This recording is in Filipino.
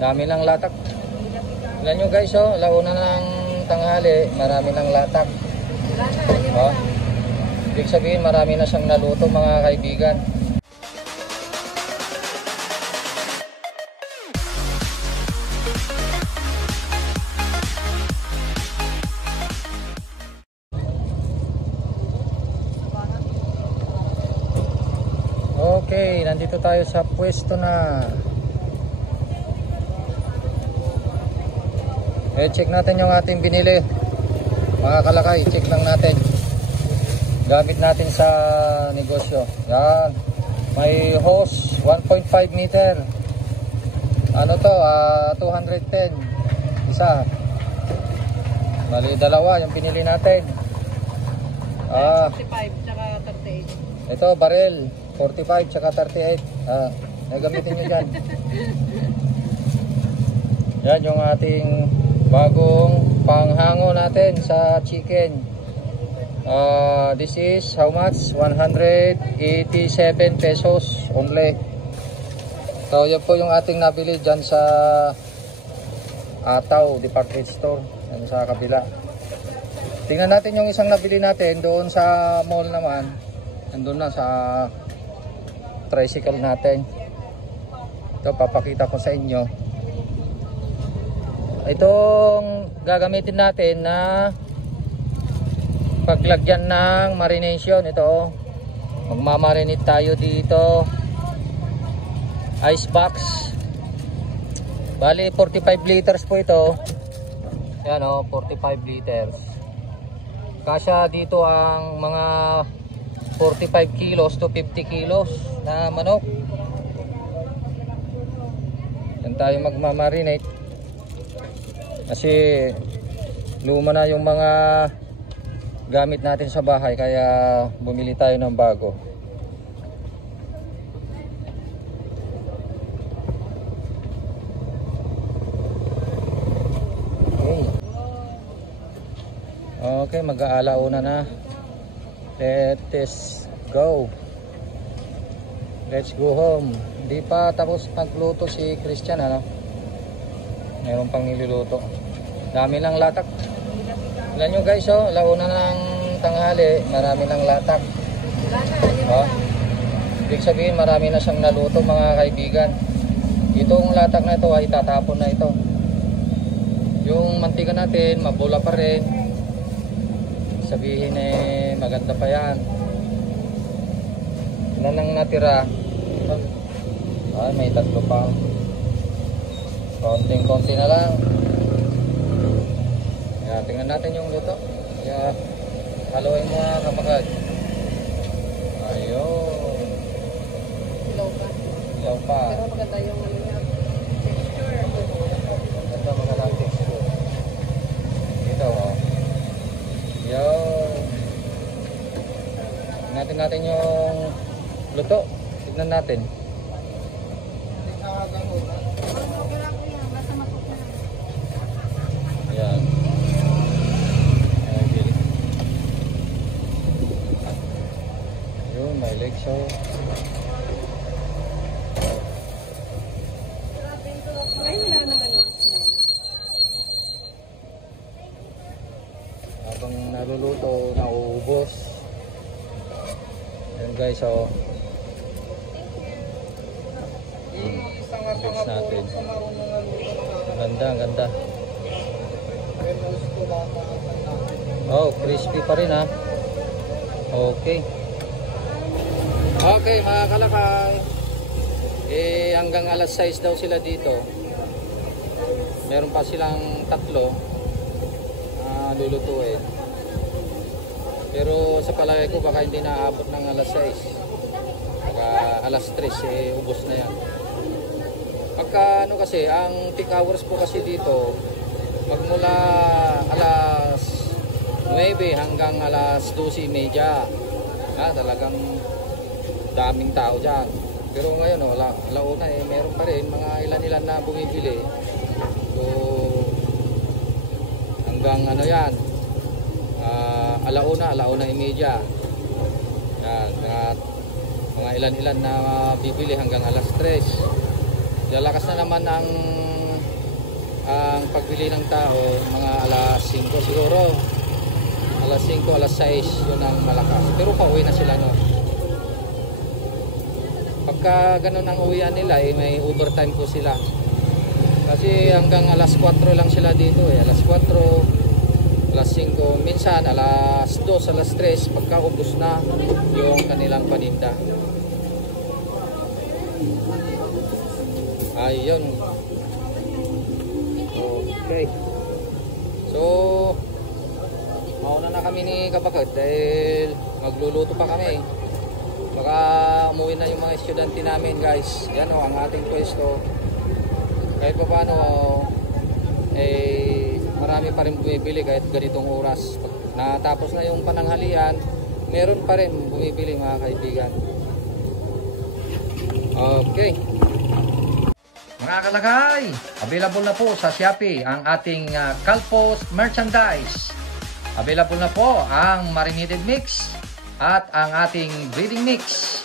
Dami ng latak. Tignan nyo guys, oh, launa ng tanghali, marami ng latak. Oh, ibig sabihin marami na siyang naluto mga kaibigan. Okay, nandito tayo sa pwesto na. Check natin yung ating binili. Mga kalakay, check lang natin. Gamit natin sa negosyo. Yan. May hose, 1.5 meter. Ano to? 210. Isa. Mali, dalawa yung binili natin. 45 tsaka 38. Ito, barrel. 45 tsaka 38. Nagamitin nyo dyan. Yan yung ating bagong panghango natin sa chicken. This is how much? 187 pesos only. So yan po yung ating nabili dyan sa Ataw Department Store. Yan sa kabila. Tingnan natin yung isang nabili natin doon sa mall naman. Nandun na sa tricycle natin. Ito papakita ko sa inyo. Itong gagamitin natin na paglagyan ng marination. Ito, magmamarinate tayo dito. Ice box. Bali 45 liters po ito. Yan o, 45 liters. Kasya dito ang mga 45 kilos to 50 kilos na manok. Yan tayo magmamarinate. Kasi luma na yung mga gamit natin sa bahay, kaya bumili tayo ng bago. Okay, mag-aalauna na. Let's go. Let's go home. Hindi pa tapos magluto si Christian, ano? Mayroon pang niluluto. Dami ng latak. Tignan nyo guys, oh, launa ng tanghali, marami ng latak. Oh, ibig sabihin marami na siyang naluto mga kaibigan. Itong latak na ito ay tatapon na ito. Yung mantika natin mabula pa rin. Sabihin maganda pa yan. Ilan ang natira? Ay, may tatlo pa. Konting-konti na lang. Kaya tingnan natin yung luto. Kaya haluin mo na kapagad. Ayun. Ilaw pa. Ilaw pa. Pero maganda yung texture. Maganda maganda ang texture. Dito oh. Yun. Tingnan natin yung luto. Tignan natin. Ayan. Yun, may legs so. Ay, wala nang ano. Habang naluluto, nauubos. Ayan guys, so. Legs natin. Ganda, ganda. Oh, crispy pa rin ha. Okay. Okay mga kalakay. Hanggang alas 6 daw sila dito. Meron pa silang tatlo lulutuin. Pero sa palagay ko baka hindi naaabot ng alas 6. Baka alas 3 ubos na yan. Pagka ano kasi, ang peak hours po kasi dito magmula alas 9 hanggang alas 12:30. Talagang daming tao dyan. Pero ngayon launa meron pa rin mga ilan-ilan na bumibili. So hanggang ano yan, alauna-30. Yan, at mga ilan-ilan na bibili hanggang alas 3. Lalakas na naman ang ang pagbili ng tao, mga alas 5 siguro. Alas 5, alas 6, yun ang malakas. Pero pauwi na sila, no? Pagka ganun ang uwian nila, may overtime po sila. Kasi hanggang alas 4 lang sila dito, Alas 4, alas 5, minsan alas 2, alas 3, pagka ubos na yung kanilang paninda. Ayun. Okay. So, mauna na kami ni Kabakad dahil magluluto pa kami. Baka umuwi na yung mga estudyante namin, guys. Yan ang ating pwesto. Kahit pa paano, marami pa rin bumibili kahit ganitong oras. Pag natapos na yung pananghalian, meron pa rin bumibili, mga kaibigan. Okay. Mga kalagay, available na po sa Shopee ang ating Calpos merchandise. Available na po ang marinated mix at ang ating breeding mix.